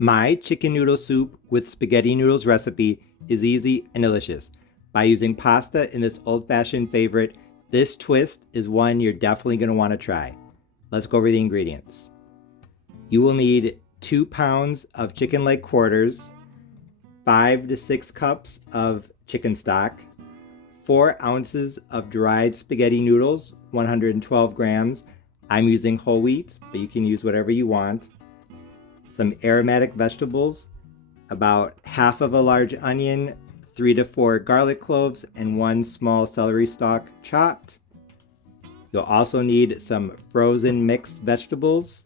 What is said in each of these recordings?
My chicken noodle soup with spaghetti noodles recipe is easy and delicious. By using pasta in this old-fashioned favorite, this twist is one you're definitely going to want to try. Let's go over the ingredients. You will need 2 pounds of chicken leg quarters, 5 to 6 cups of chicken stock, 4 ounces of dried spaghetti noodles, 112 grams. I'm using whole wheat, but you can use whatever you want. Some aromatic vegetables, about half of a large onion, 3 to 4 garlic cloves, and 1 small celery stalk chopped. You'll also need some frozen mixed vegetables,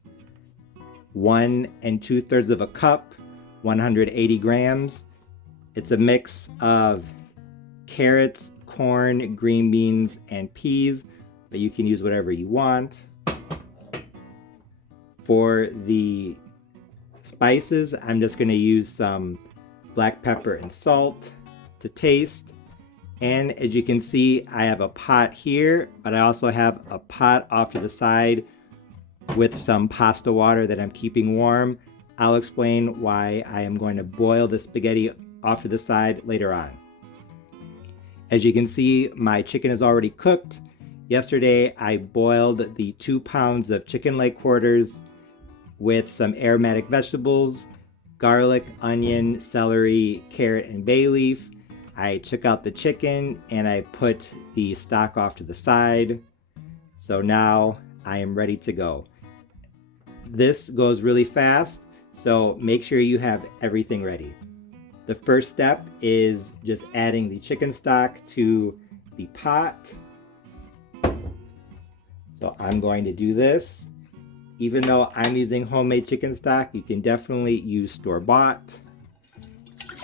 1 2/3 of a cup, 180 grams. It's a mix of carrots, corn, green beans, and peas, but you can use whatever you want. For the spices, I'm just going to use some black pepper and salt to taste. And as you can see, I have a pot here, but I also have a pot off to the side with some pasta water that I'm keeping warm. I'll explain why I am going to boil the spaghetti off to the side later on. As you can see, my chicken is already cooked. Yesterday, I boiled the 2 pounds of chicken leg quarters with some aromatic vegetables, garlic, onion, celery, carrot, and bay leaf. I took out the chicken and I put the stock off to the side. So now I am ready to go. This goes really fast, so make sure you have everything ready. The first step is just adding the chicken stock to the pot. So I'm going to do this. Even though I'm using homemade chicken stock, you can definitely use store-bought.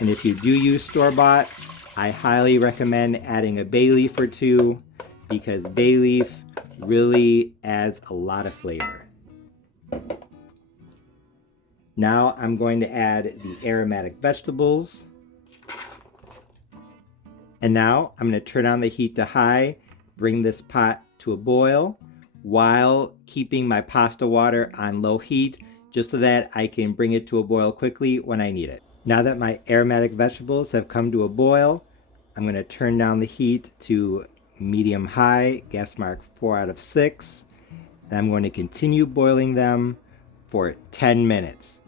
And if you do use store-bought, I highly recommend adding a bay leaf or two, because bay leaf really adds a lot of flavor. Now I'm going to add the aromatic vegetables. And now I'm going to turn on the heat to high, bring this pot to a boil, while keeping my pasta water on low heat, just so that I can bring it to a boil quickly when I need it. Now that my aromatic vegetables have come to a boil, I'm going to turn down the heat to medium-high, gas mark 4 out of 6, and I'm going to continue boiling them for 10 minutes.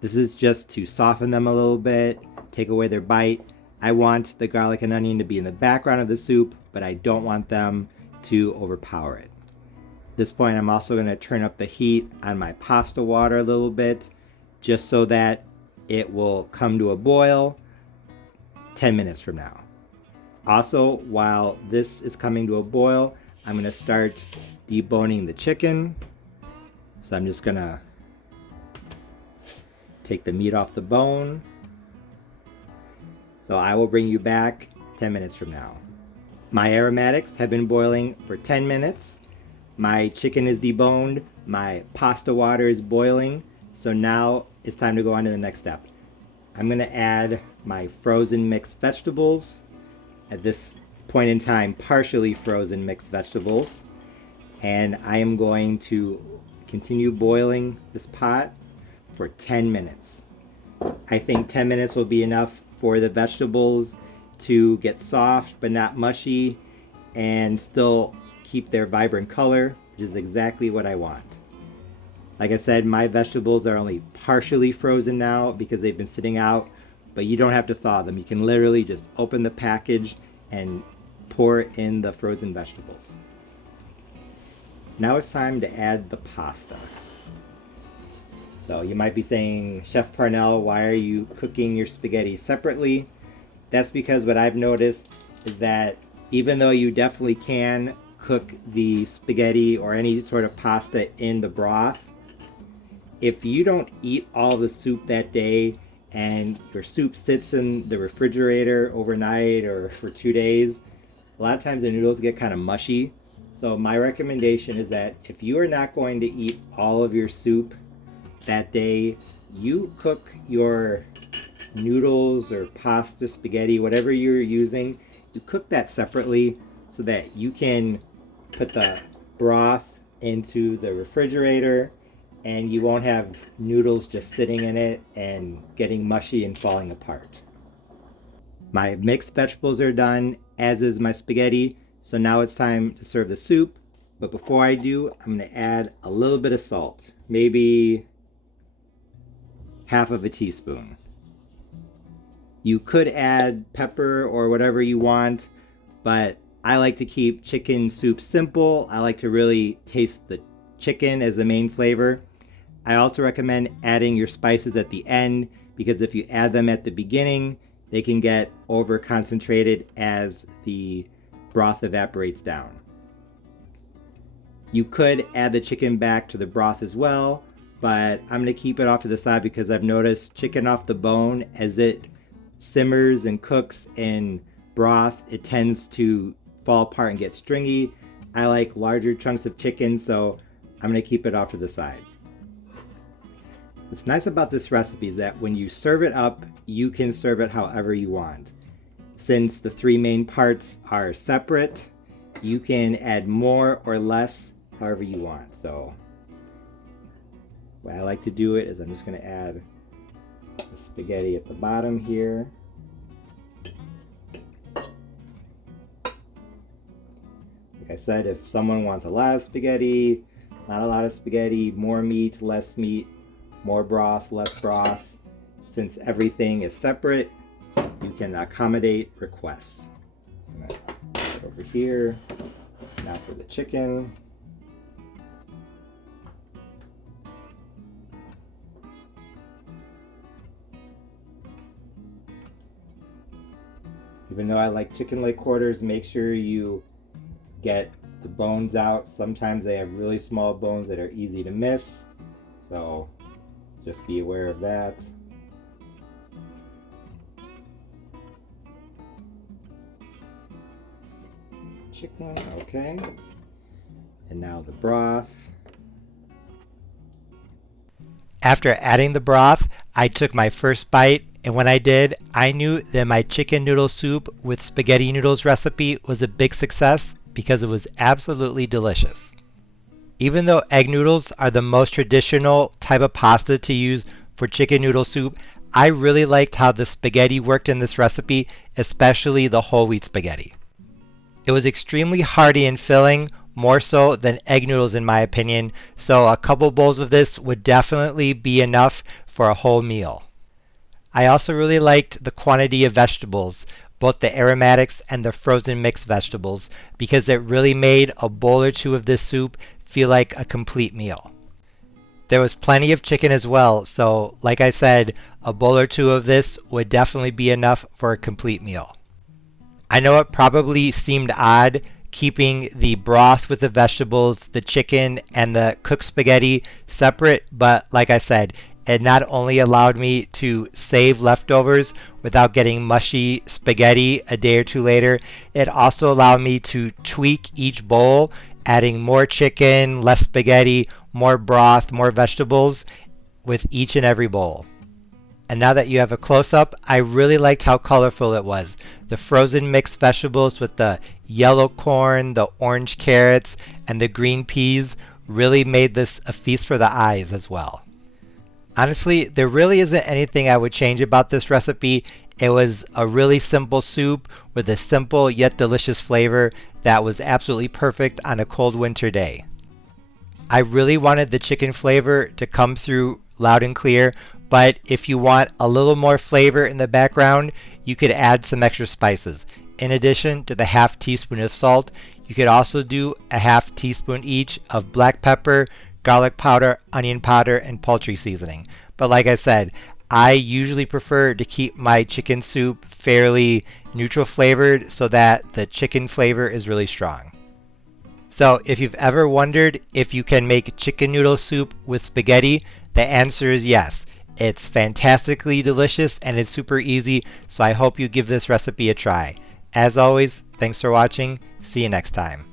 This is just to soften them a little bit, take away their bite. I want the garlic and onion to be in the background of the soup, but I don't want them to overpower it. At this point, I'm also going to turn up the heat on my pasta water a little bit, just so that it will come to a boil 10 minutes from now. Also, while this is coming to a boil, I'm going to start deboning the chicken. So I'm just going to take the meat off the bone. So I will bring you back 10 minutes from now. My aromatics have been boiling for 10 minutes. My chicken is deboned, my pasta water is boiling, so now it's time to go on to the next step. I'm going to add my frozen mixed vegetables. At this point in time, partially frozen mixed vegetables. And I am going to continue boiling this pot for 10 minutes. I think 10 minutes will be enough for the vegetables to get soft but not mushy and still keep their vibrant color, which is exactly what I want. Like I said, my vegetables are only partially frozen now because they've been sitting out, but you don't have to thaw them. You can literally just open the package and pour in the frozen vegetables. Now it's time to add the pasta. So you might be saying, Chef Parnell, why are you cooking your spaghetti separately? That's because what I've noticed is that even though you definitely can cook the spaghetti or any sort of pasta in the broth, if you don't eat all the soup that day and your soup sits in the refrigerator overnight or for 2 days, a lot of times the noodles get kind of mushy. So my recommendation is that if you are not going to eat all of your soup that day, you cook your noodles or pasta, spaghetti, whatever you're using, you cook that separately so that you can put the broth into the refrigerator and you won't have noodles just sitting in it and getting mushy and falling apart. My mixed vegetables are done, as is my spaghetti, so now it's time to serve the soup. But before I do, I'm going to add a little bit of salt, maybe half of a teaspoon. You could add pepper or whatever you want, but I like to keep chicken soup simple. I like to really taste the chicken as the main flavor. I also recommend adding your spices at the end, because if you add them at the beginning, they can get over concentrated as the broth evaporates down. You could add the chicken back to the broth as well, but I'm going to keep it off to the side because I've noticed chicken off the bone, as it simmers and cooks in broth, it tends to fall apart and get stringy. I like larger chunks of chicken, so I'm going to keep it off to the side. What's nice about this recipe is that when you serve it up, you can serve it however you want. Since the three main parts are separate, you can add more or less however you want. So the way I like to do it is I'm just going to add the spaghetti at the bottom here. Like I said, if someone wants a lot of spaghetti, not a lot of spaghetti, more meat, less meat, more broth, less broth, since everything is separate, you can accommodate requests. So I'm going to put it over here. Now for the chicken. Even though I like chicken leg quarters, make sure you get the bones out. Sometimes they have really small bones that are easy to miss, so just be aware of that. Chicken, okay. And now the broth. After adding the broth, I took my first bite, and when I did, I knew that my chicken noodle soup with spaghetti noodles recipe was a big success because it was absolutely delicious. Even though egg noodles are the most traditional type of pasta to use for chicken noodle soup, I really liked how the spaghetti worked in this recipe, especially the whole wheat spaghetti. It was extremely hearty and filling, more so than egg noodles in my opinion, so a couple bowls of this would definitely be enough for a whole meal. I also really liked the quantity of vegetables, both the aromatics and the frozen mixed vegetables, because it really made a bowl or two of this soup feel like a complete meal. There was plenty of chicken as well, so like I said, a bowl or two of this would definitely be enough for a complete meal. I know it probably seemed odd keeping the broth with the vegetables, the chicken, and the cooked spaghetti separate, but like I said, it not only allowed me to save leftovers without getting mushy spaghetti a day or two later, it also allowed me to tweak each bowl, adding more chicken, less spaghetti, more broth, more vegetables with each and every bowl. And now that you have a close-up, I really liked how colorful it was. The frozen mixed vegetables with the yellow corn, the orange carrots, and the green peas really made this a feast for the eyes as well. Honestly, there really isn't anything I would change about this recipe. It was a really simple soup with a simple yet delicious flavor that was absolutely perfect on a cold winter day. I really wanted the chicken flavor to come through loud and clear, but if you want a little more flavor in the background, you could add some extra spices. In addition to the half teaspoon of salt, you could also do a half teaspoon each of black pepper, garlic powder, onion powder, and poultry seasoning. But like I said, I usually prefer to keep my chicken soup fairly neutral flavored so that the chicken flavor is really strong. So if you've ever wondered if you can make chicken noodle soup with spaghetti, the answer is yes. It's fantastically delicious and it's super easy, so I hope you give this recipe a try. As always, thanks for watching. See you next time.